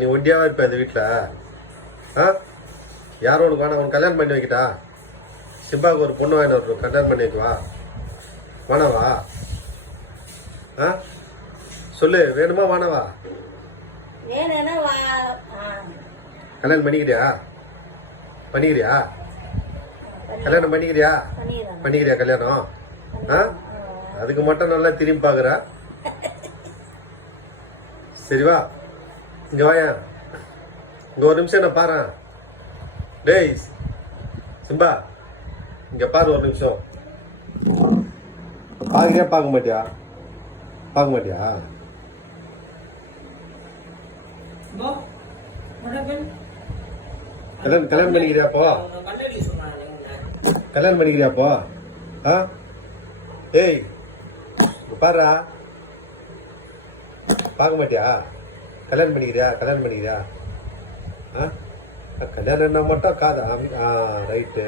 நீ ஒண்டியாவா இருப்ப இந்த வீட்டில்? ஆ, யாரும் உனக்கு வேணா, உனக்கு கல்யாணம் பண்ணி வைக்கிட்டா? சிம்பாவுக்கு ஒரு பொண்ணு வாங்கிட்டு வரணும், கல்யாணம் பண்ணி வைக்கவா? வேணாவா? ஆ, சொல்லு, வேணுமா வேணாவா? கல்யாணம் பண்ணிக்கிறியா? பண்ணிக்கிறியா? கல்யாணம் பண்ணிக்கிறியா? பண்ணிக்கிறியா கல்யாணம்? ஆ, அதுக்கு மட்டும் நல்லா திரும்பி பார்க்குற. சரி வா, இங்க வாயா, இங்க ஒரு நிமிஷம் நான் பாரு. டேய் சிம்பா, இங்க பாரு ஒரு நிமிஷம். பாக்குறியா பார்க்க மாட்டியா? பார்க்க மாட்டியா? கல்யாணம் பண்ணிக்கிறியாப்போ? கல்யாணம் பண்ணிக்கிறியாப்போ? ஆ, ஏய் பாருடா, பார்க்க மாட்டியா? கல்யாணம் பண்ணிக்கிறியா? கல்யாணம் பண்ணிக்கிறியா? ஆ, கல்யாணம் மட்டும் காதா? ரைட்டு.